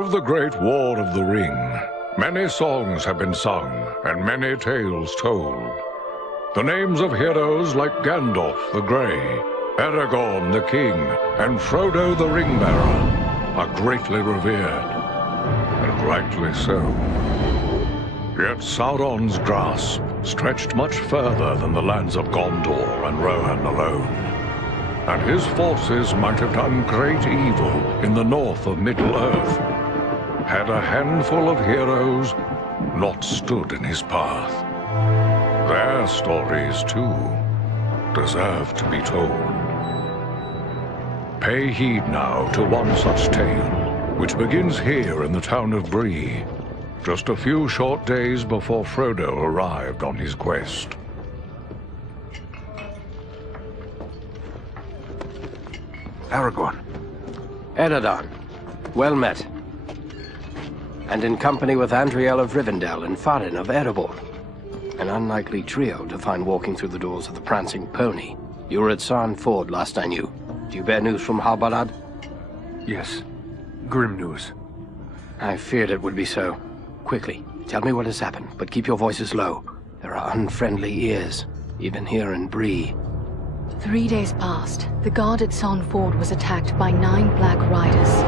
Of the Great War of the Ring, many songs have been sung and many tales told. The names of heroes like Gandalf the Grey, Aragorn the King, and Frodo the Ring-Bearer are greatly revered, and rightly so. Yet Sauron's grasp stretched much further than the lands of Gondor and Rohan alone, and his forces might have done great evil in the north of Middle-earth, had a handful of heroes not stood in his path. Their stories, too, deserve to be told. Pay heed now to one such tale, which begins here in the town of Bree, just a few short days before Frodo arrived on his quest. Aragorn. Eredon, well met. And in company with Andriel of Rivendell and Farin of Erebor. An unlikely trio to find walking through the doors of the Prancing Pony. You were at Sarn Ford last I knew. Do you bear news from Halbarad? Yes. Grim news. I feared it would be so. Quickly, tell me what has happened, but keep your voices low. There are unfriendly ears, even here in Bree. 3 days passed. The guard at Sarn Ford was attacked by 9 Black Riders.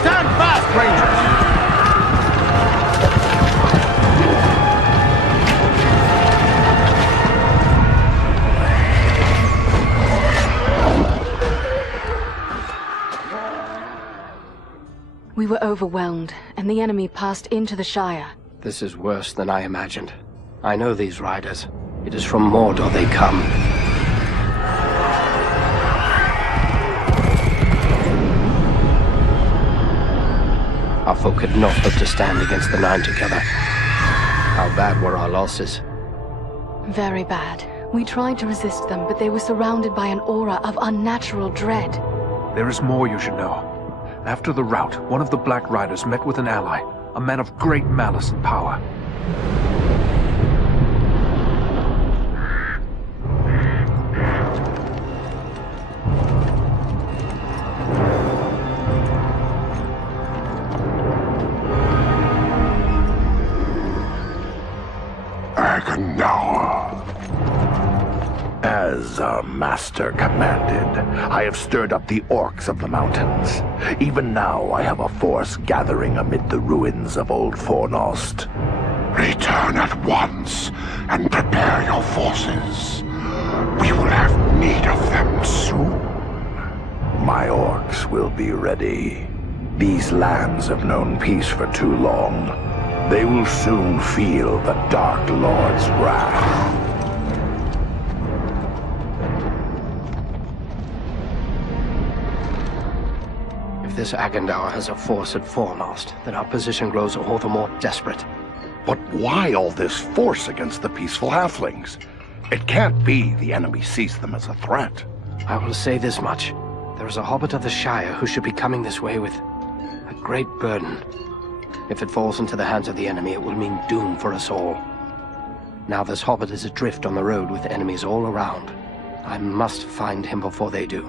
Stand fast, Rangers! We were overwhelmed, and the enemy passed into the Shire. This is worse than I imagined. I know these riders. It is from Mordor they come. Our folk could not hope to stand against the 9 together. How bad were our losses? Very bad. We tried to resist them, but they were surrounded by an aura of unnatural dread. There is more you should know. After the rout, one of the Black Riders met with an ally, a man of great malice and power. As our master commanded, I have stirred up the orcs of the mountains. Even now I have a force gathering amid the ruins of Old Fornost. Return at once and prepare your forces. We will have need of them soon. My orcs will be ready. These lands have known peace for too long. They will soon feel the Dark Lord's wrath. If this Agandaur has a force at Fornost, then our position grows all the more desperate. But why all this force against the peaceful halflings? It can't be the enemy sees them as a threat. I will say this much. There is a hobbit of the Shire who should be coming this way with a great burden. If it falls into the hands of the enemy, it will mean doom for us all. Now this hobbit is adrift on the road with enemies all around. I must find him before they do.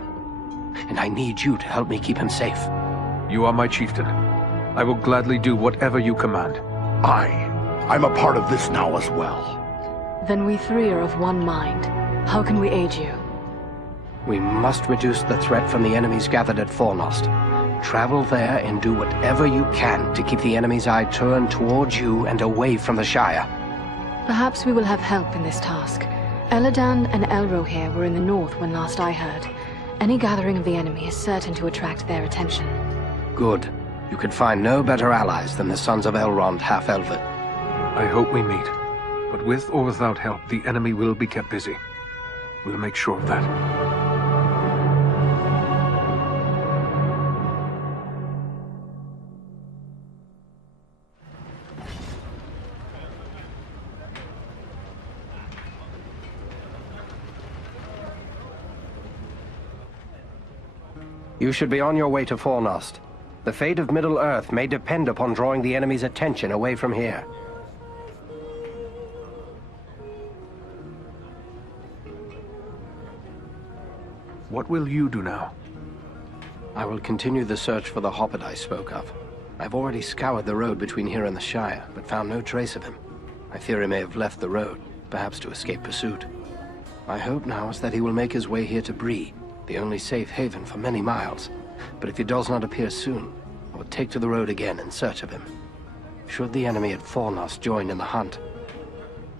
And I need you to help me keep him safe. You are my chieftain. I will gladly do whatever you command. I'm a part of this now as well. Then we 3 are of one mind. How can we aid you? We must reduce the threat from the enemies gathered at Fornost. Travel there and do whatever you can to keep the enemy's eye turned towards you and away from the Shire. Perhaps we will have help in this task. Eladan and Elrohir were in the north when last I heard. Any gathering of the enemy is certain to attract their attention. Good. You could find no better allies than the sons of Elrond half-elvet. I hope we meet. But with or without help, the enemy will be kept busy. We'll make sure of that. You should be on your way to Fornost. The fate of Middle-earth may depend upon drawing the enemy's attention away from here. What will you do now? I will continue the search for the hobbit I spoke of. I've already scoured the road between here and the Shire, but found no trace of him. I fear he may have left the road, perhaps to escape pursuit. My hope now is that he will make his way here to Bree, the only safe haven for many miles. But if he does not appear soon, I will take to the road again in search of him. Should the enemy at Fornost join in the hunt,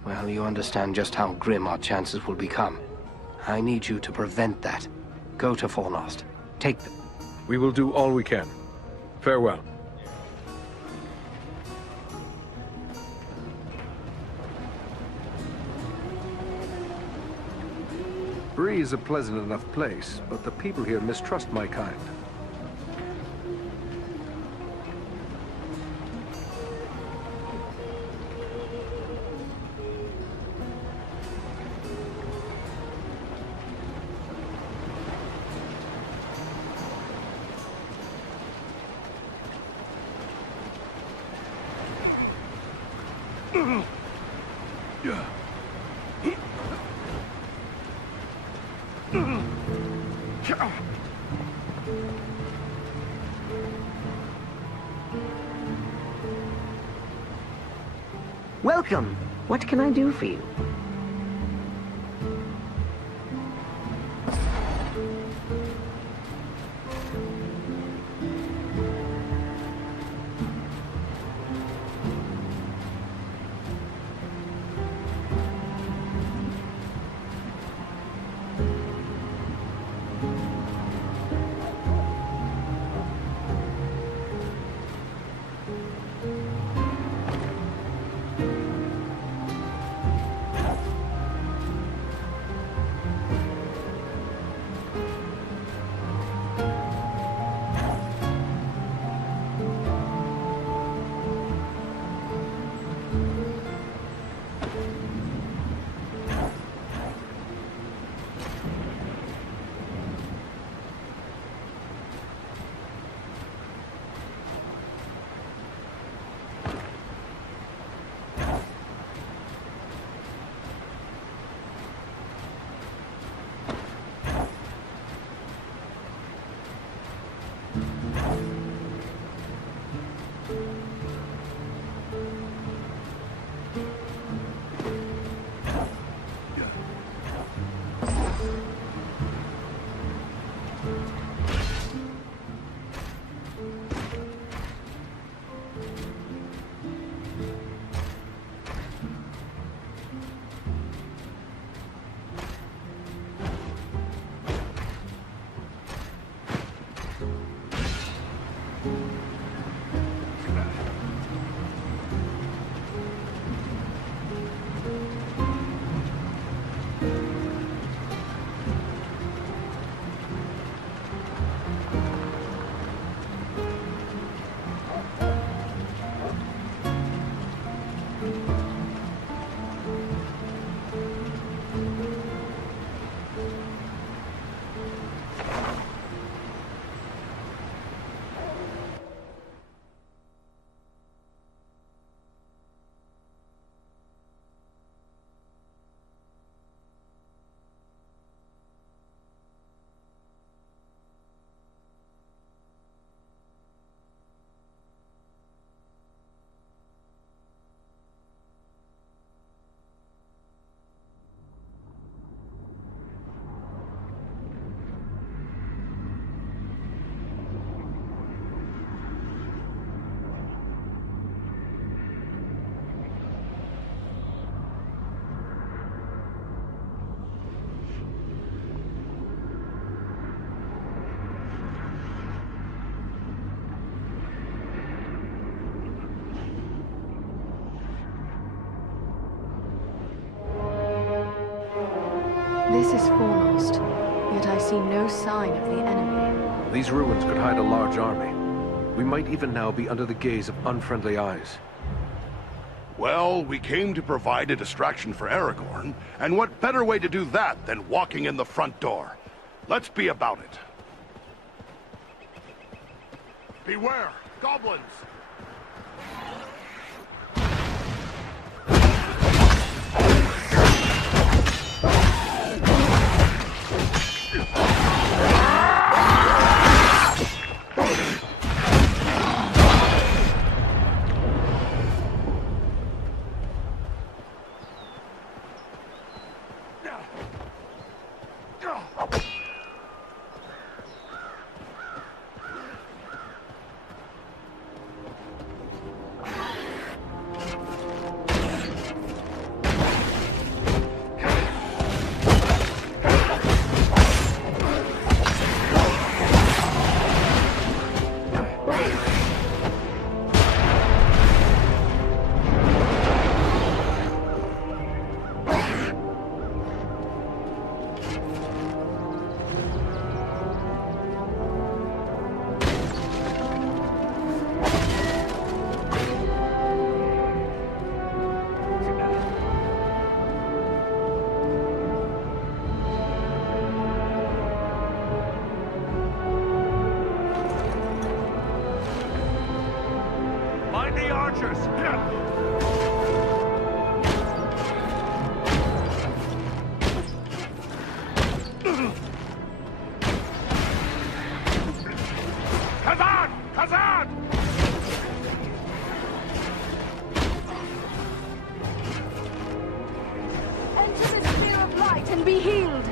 well, you understand just how grim our chances will become. I need you to prevent that. Go to Fornost. Take them. We will do all we can. Farewell. Bree is a pleasant enough place, but the people here mistrust my kind. Welcome. What can I do for you? This is Fornost, yet I see no sign of the enemy. These ruins could hide a large army. We might even now be under the gaze of unfriendly eyes. Well, we came to provide a distraction for Aragorn, and what better way to do that than walking in the front door? Let's be about it. Beware! Goblins! the archers! Kazan! Kazan! Enter the sphere of light and be healed!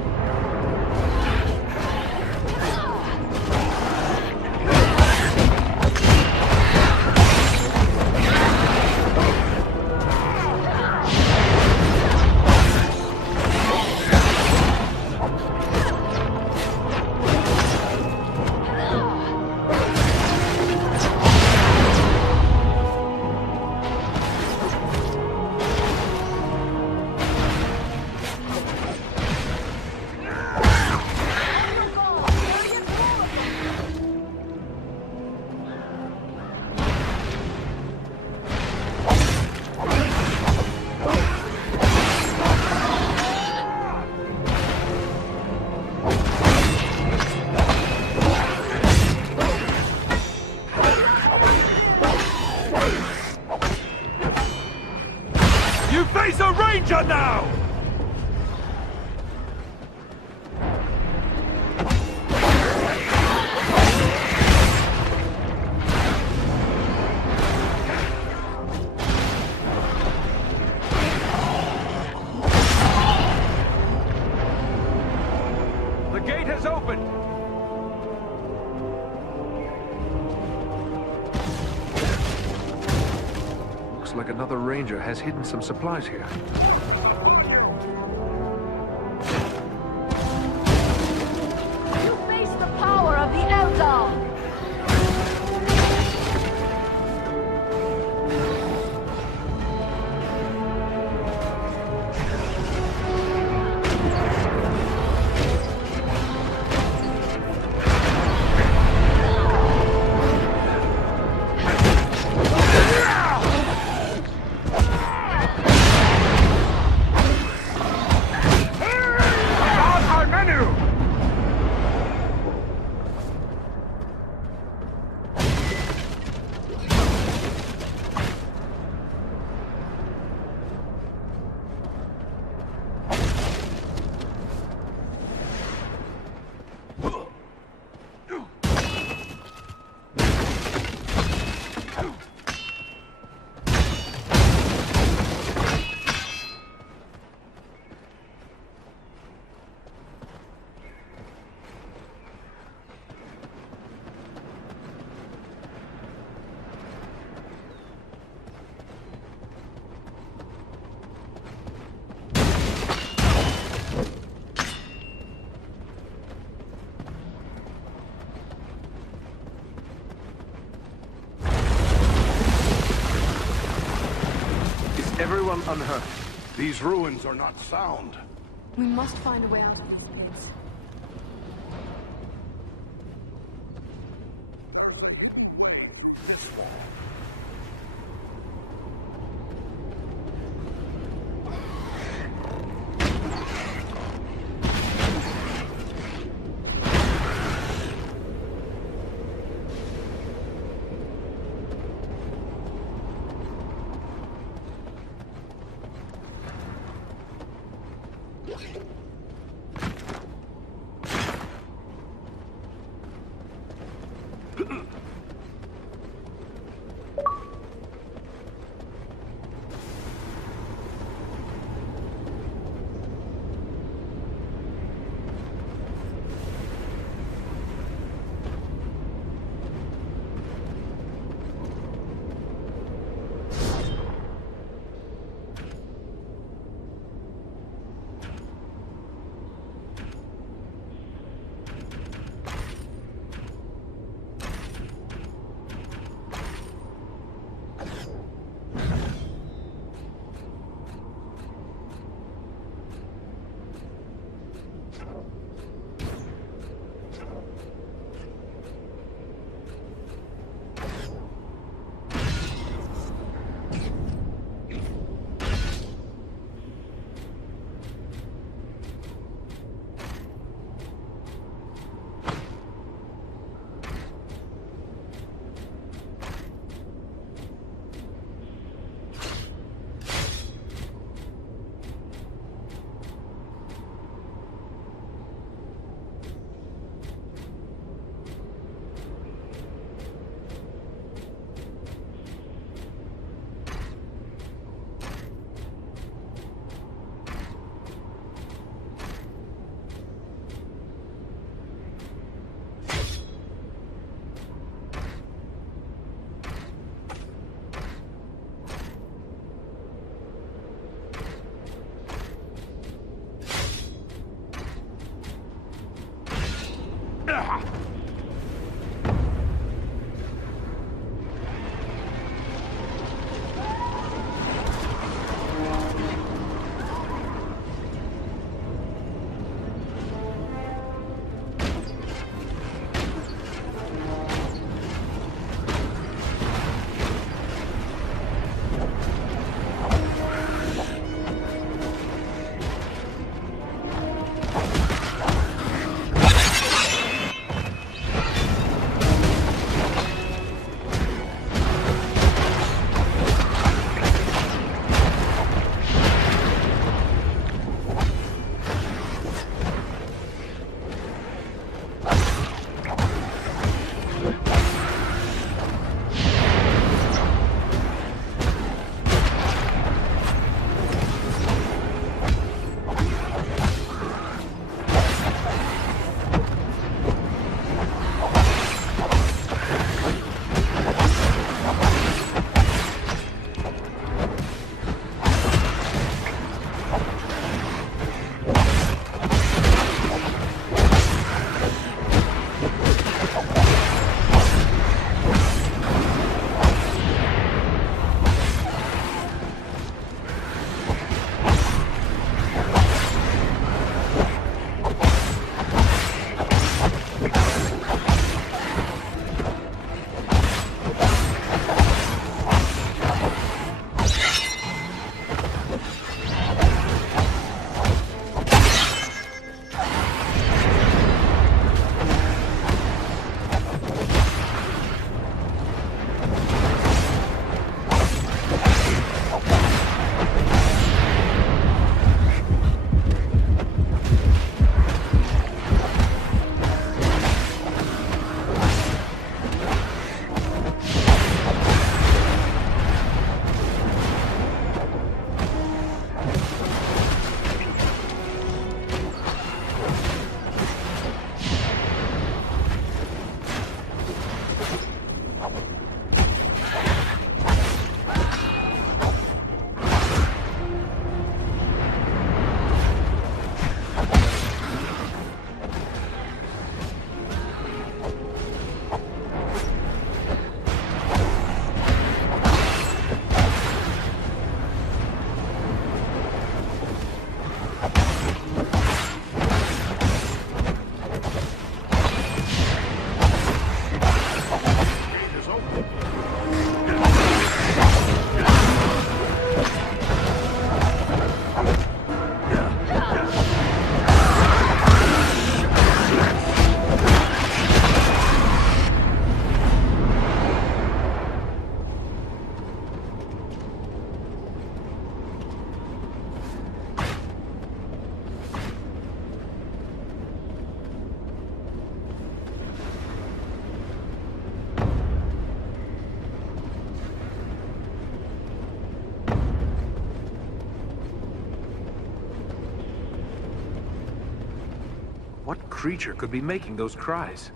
You face a ranger now! The gate has opened! Looks like another ranger has hidden some supplies here. You face the power of the Eldar! Everyone unhurt. These ruins are not sound. We must find a way out of this place. What creature could be making those cries?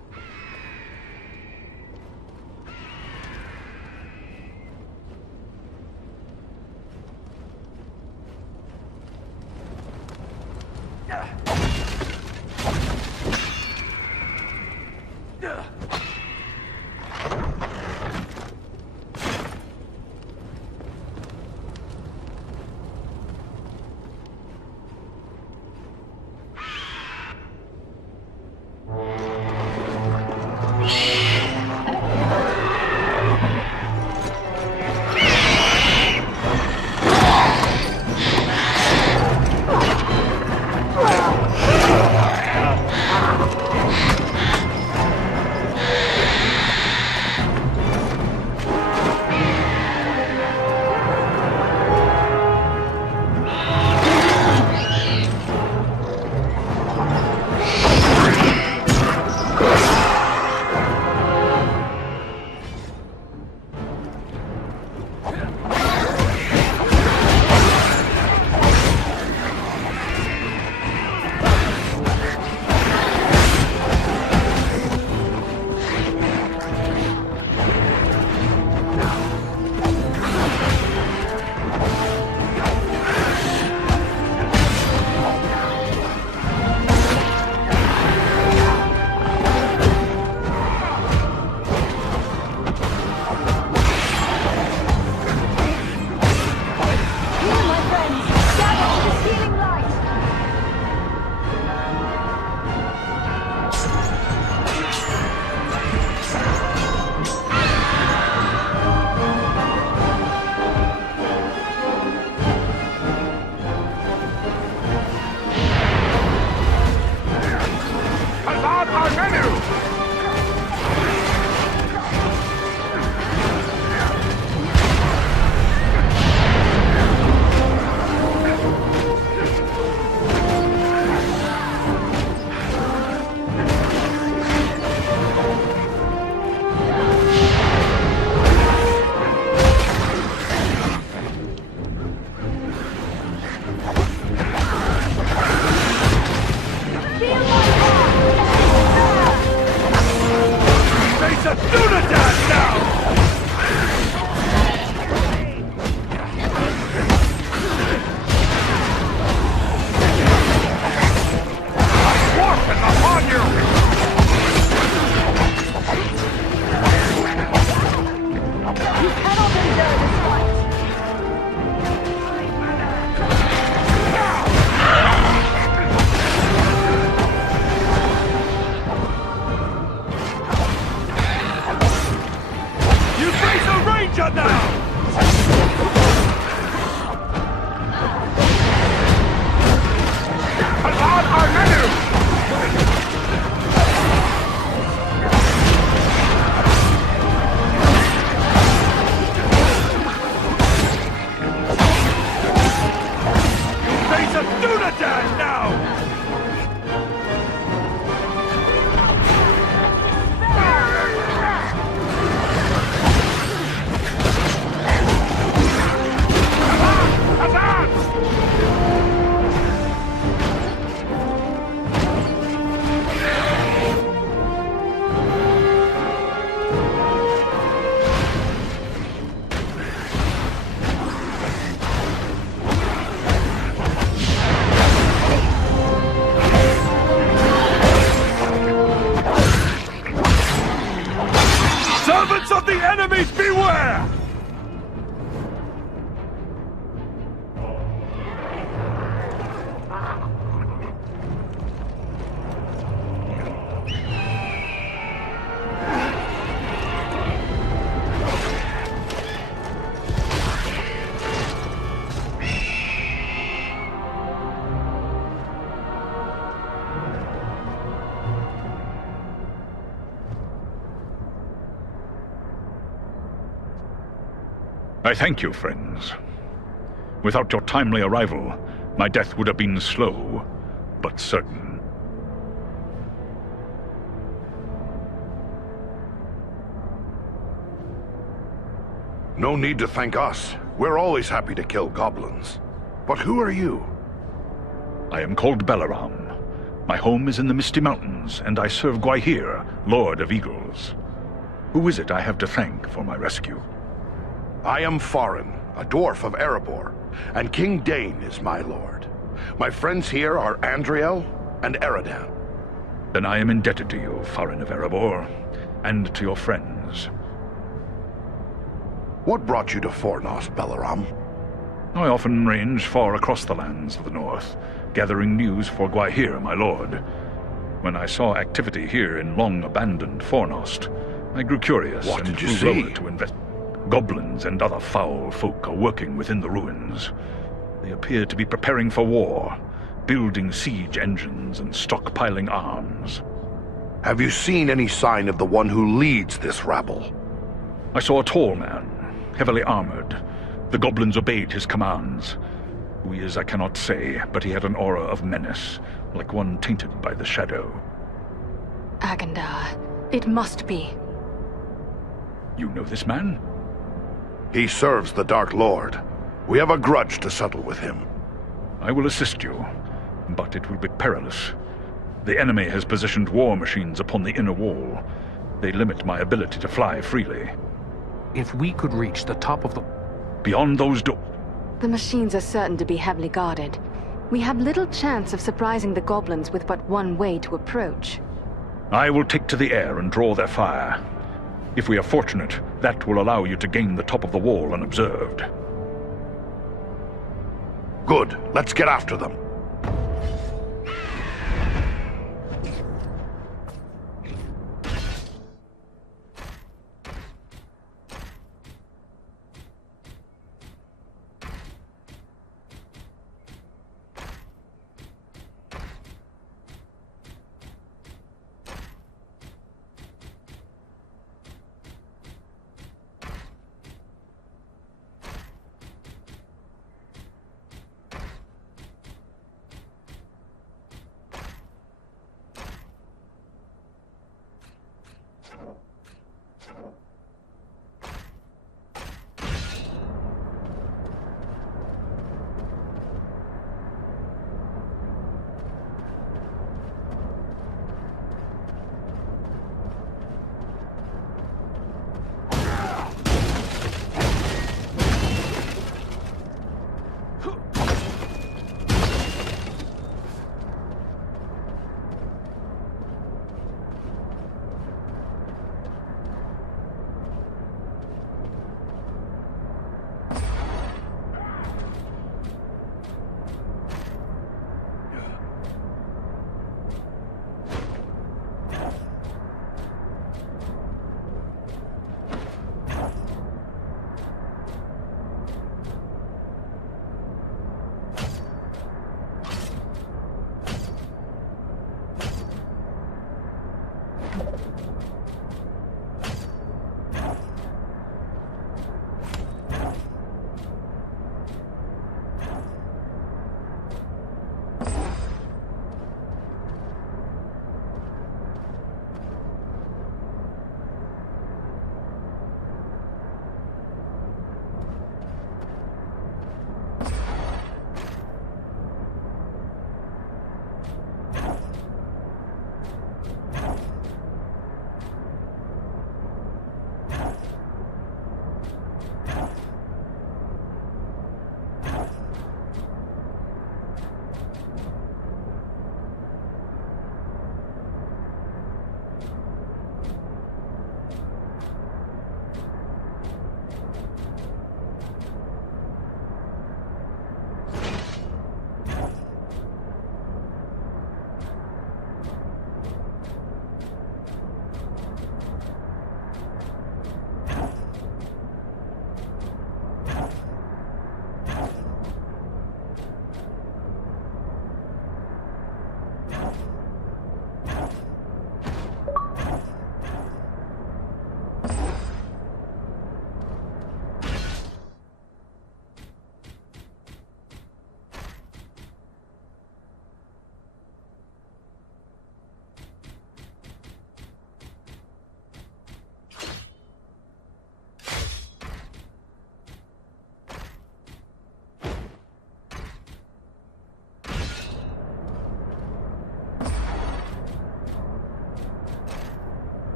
I thank you, friends. Without your timely arrival, my death would have been slow, but certain. No need to thank us. We're always happy to kill goblins. But who are you? I am called Balaram. My home is in the Misty Mountains, and I serve Gwaihir, Lord of Eagles. Who is it I have to thank for my rescue? I am Farin, a dwarf of Erebor, and King Dane is my lord. My friends here are Andriel and Eridan. Then I am indebted to you, Farin of Erebor, and to your friends. What brought you to Fornos, Balaram? I often range far across the lands of the north, gathering news for Gwaihir, my lord. When I saw activity here in long-abandoned Fornost, I grew curious What and did you flew see? lower to invest. Goblins and other foul folk are working within the ruins. They appear to be preparing for war, building siege engines and stockpiling arms. Have you seen any sign of the one who leads this rabble? I saw a tall man, heavily armored. The goblins obeyed his commands. Who he is I cannot say, but he had an aura of menace, like one tainted by the shadow. Agandar. It must be. You know this man? He serves the Dark Lord. We have a grudge to settle with him. I will assist you, but it will be perilous. The enemy has positioned war machines upon the inner wall. They limit my ability to fly freely. If we could reach the top of the... Beyond those doors... The machines are certain to be heavily guarded. We have little chance of surprising the goblins with but one way to approach. I will take to the air and draw their fire. If we are fortunate, that will allow you to gain the top of the wall unobserved. Good. Let's get after them.